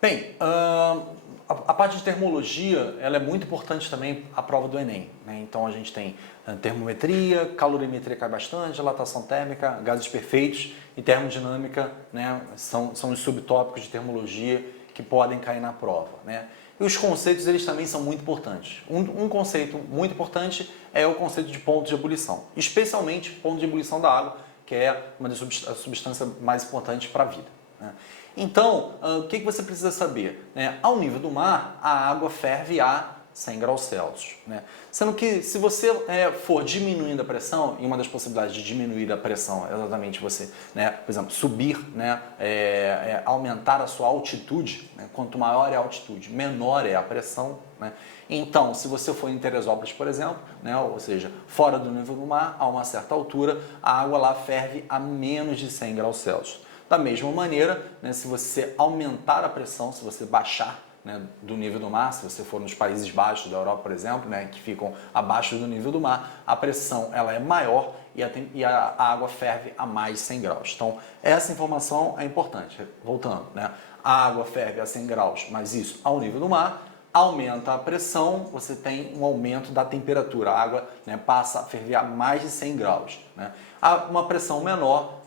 Bem, a parte de termologia, ela é muito importante também a prova do Enem, né? Então a gente tem termometria, calorimetria cai bastante, dilatação térmica, gases perfeitos e termodinâmica, né? São os subtópicos de termologia que podem cair na prova, né? E os conceitos, eles também são muito importantes. Um conceito muito importante é o conceito de ponto de ebulição, especialmente ponto de ebulição da água, que é uma das substâncias mais importantes para a vida, né? Então, o que você precisa saber? Ao nível do mar, a água ferve a 100 graus Celsius, né? Sendo que se você for diminuindo a pressão, e uma das possibilidades de diminuir a pressão é exatamente você, por exemplo, subir, aumentar a sua altitude, né? Quanto maior é a altitude, menor é a pressão, né? Então, se você for em Teresópolis, por exemplo, ou seja, fora do nível do mar, a uma certa altura, a água lá ferve a menos de 100 graus Celsius. Da mesma maneira, se você aumentar a pressão, se você baixar do nível do mar, se você for nos Países Baixos da Europa, por exemplo, que ficam abaixo do nível do mar, a pressão ela é maior e a água ferve a mais de 100 graus. Então, essa informação é importante. Voltando, a água ferve a 100 graus, mas isso ao nível do mar, aumenta a pressão, você tem um aumento da temperatura, a água passa a ferver a mais de 100 graus. Uma pressão menor,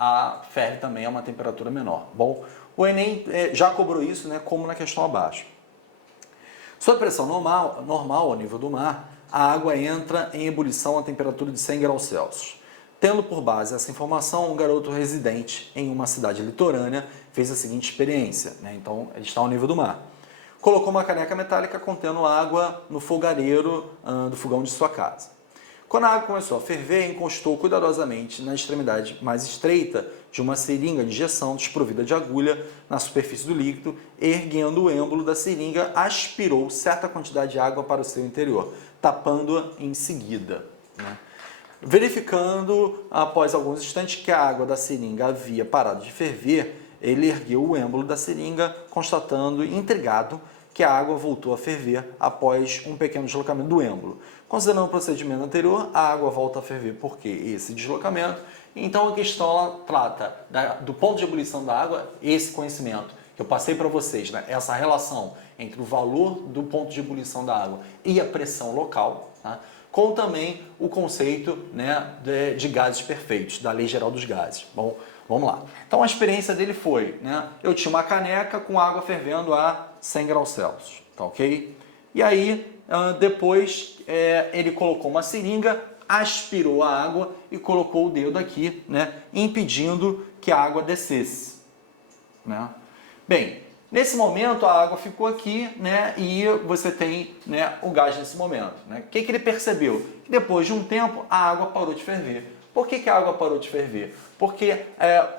a ferve também a uma temperatura menor. Bom, o Enem já cobrou isso, como na questão abaixo. Sob pressão normal ao nível do mar, a água entra em ebulição a temperatura de 100 graus Celsius. Tendo por base essa informação, um garoto residente em uma cidade litorânea fez a seguinte experiência. Então, ele está ao nível do mar. Colocou uma caneca metálica contendo água no fogareiro do fogão de sua casa. Quando a água começou a ferver, encostou cuidadosamente na extremidade mais estreita de uma seringa de injeção desprovida de agulha na superfície do líquido, erguendo o êmbolo da seringa, aspirou certa quantidade de água para o seu interior, tapando-a em seguida. Verificando, após alguns instantes, que a água da seringa havia parado de ferver, ele ergueu o êmbolo da seringa, constatando, intrigado, que a água voltou a ferver após um pequeno deslocamento do êmbolo. Considerando o procedimento anterior, a água volta a ferver porque esse deslocamento. Então a questão ela trata do ponto de ebulição da água, esse conhecimento que eu passei para vocês, essa relação entre o valor do ponto de ebulição da água e a pressão local, com também o conceito de gases perfeitos, da Lei Geral dos Gases. Bom, vamos lá. Então a experiência dele foi, eu tinha uma caneca com água fervendo a 100 graus Celsius, tá ok? E aí, depois, ele colocou uma seringa, aspirou a água e colocou o dedo aqui, impedindo que a água descesse. Bem, nesse momento a água ficou aqui, e você tem o gás nesse momento. O que ele percebeu? Que depois de um tempo a água parou de ferver. Por que a água parou de ferver? Porque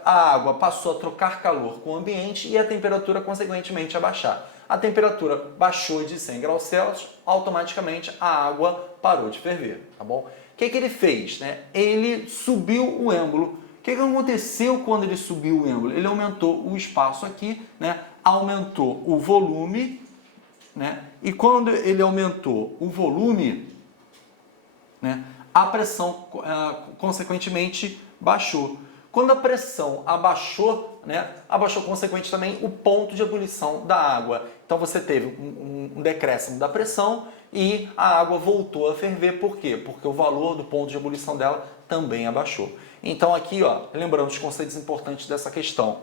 a água passou a trocar calor com o ambiente e a temperatura consequentemente a baixar. A temperatura baixou de 100 graus Celsius, automaticamente a água parou de ferver, tá bom? O que ele fez? Ele subiu o êmbolo. O que aconteceu quando ele subiu o êmbolo? Ele aumentou o espaço aqui, aumentou o volume, e quando ele aumentou o volume, a pressão, consequentemente, baixou. Quando a pressão abaixou, abaixou consequentemente também o ponto de ebulição da água. Então você teve um decréscimo da pressão e a água voltou a ferver. Por quê? Porque o valor do ponto de ebulição dela também abaixou. Então aqui, lembrando os conceitos importantes dessa questão,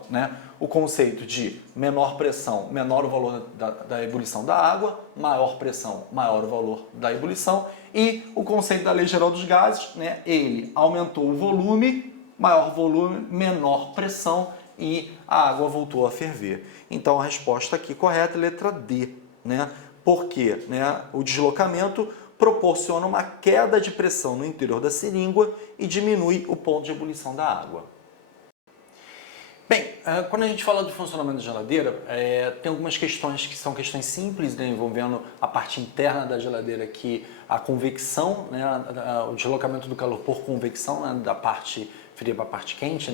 o conceito de menor pressão, menor o valor da ebulição da água, maior pressão, maior o valor da ebulição, e o conceito da Lei Geral dos Gases, ele aumentou o volume, maior volume, menor pressão, e a água voltou a ferver. Então a resposta aqui correta é a letra D, porque o deslocamento proporciona uma queda de pressão no interior da seringa e diminui o ponto de ebulição da água. Bem, quando a gente fala do funcionamento da geladeira, tem algumas questões que são questões simples, envolvendo a parte interna da geladeira, que a convecção, o deslocamento do calor por convecção, da parte fria para a parte quente,